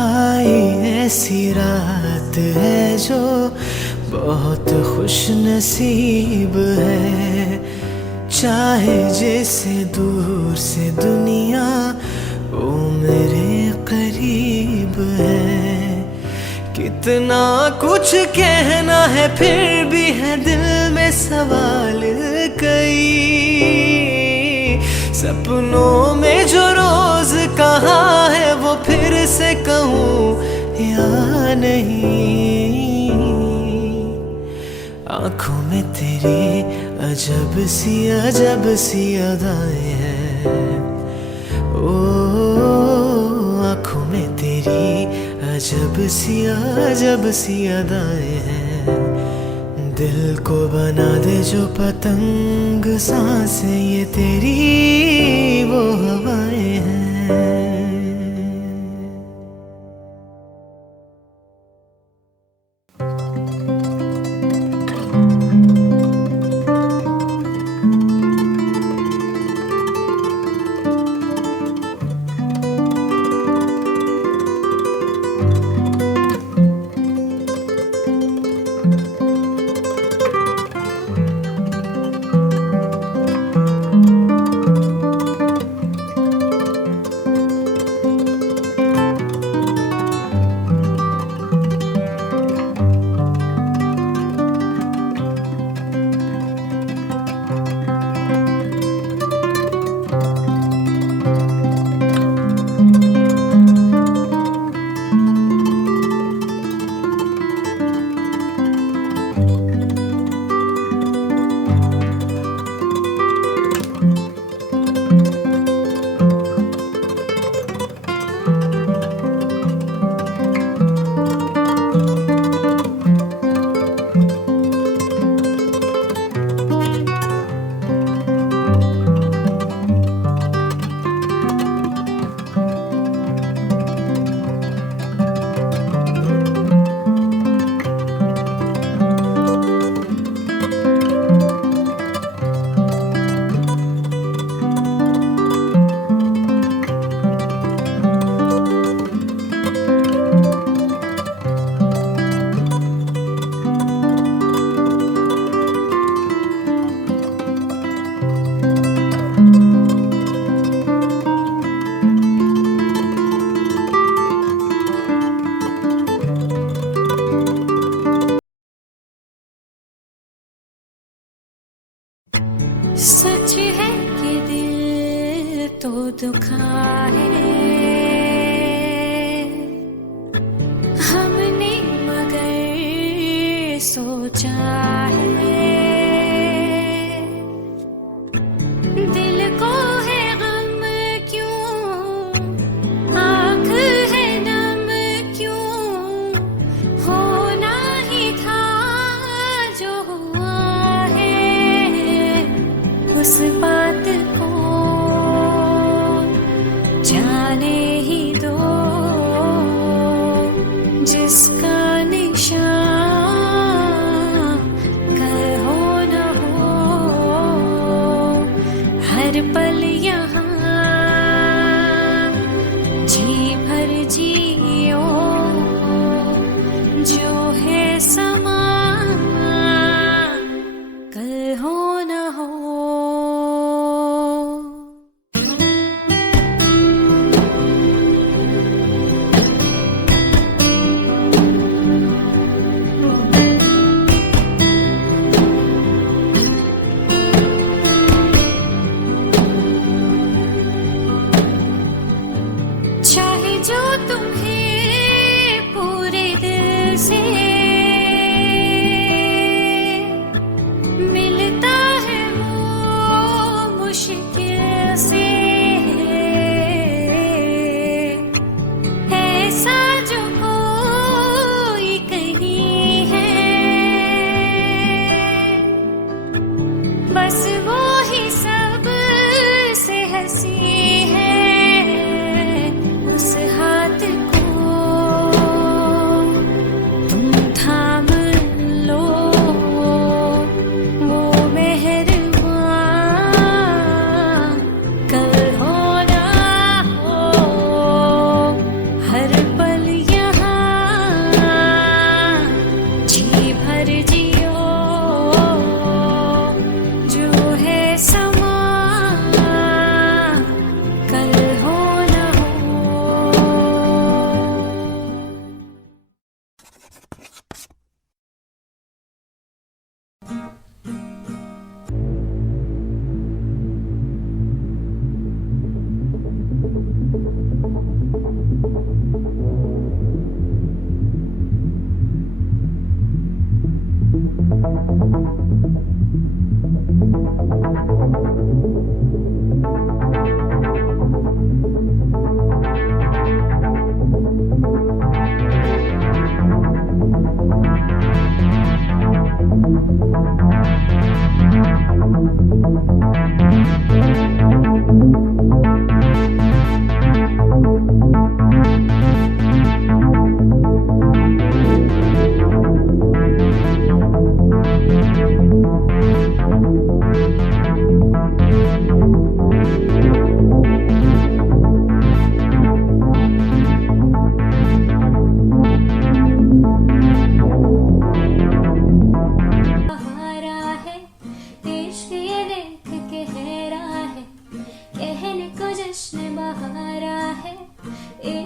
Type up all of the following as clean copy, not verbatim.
आई ऐसी रात है जो बहुत खुश नसीब है। चाहे जैसे दूर से दुनिया वो मेरे करीब है। कितना कुछ कहना है फिर भी है दिल में सवाल कई। सपनों में जो रोज कहा है वो फिर से कहूँ या नहीं। आँखों में तेरी अजब सी अदाएं हैं। ओ आँखों में तेरी अजब सी अदाएं हैं। दिल को बना दे जो पतंग सांसें ये तेरी वो हवाएं हैं। सच है कि दिल तो दुखा है हमने मगर सोचा है दिल को है गम क्यों आँख है नम क्यों होना ही था जो हुआ है। उस बात को जाने ही दो जिसका निशान कल हो न हो। हर पल यहाँ जी भर जियो जो है समा कल हो न हो। चाहे जो तुम्हें पूरे दिल से मिलता है वो मुश्किल से ऐसा जो कोई कहीं है बस वो ही सब से हंसी है। उस हाथ को तुम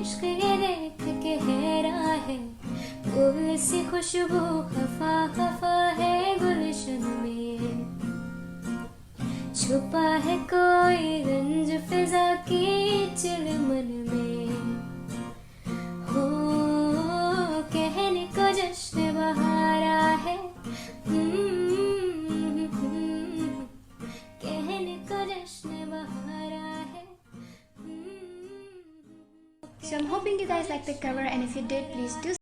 इश्क ये देख के हैरान है, फूल सी खुशबू खफा खफा है गुलशन में, छुपा है कोई रंज फिजा की चिलमन में, हो कहने को जश्न बहारा है, कहने को जश्न बहारा है। So I'm hoping you guys like the cover, and if you did, please do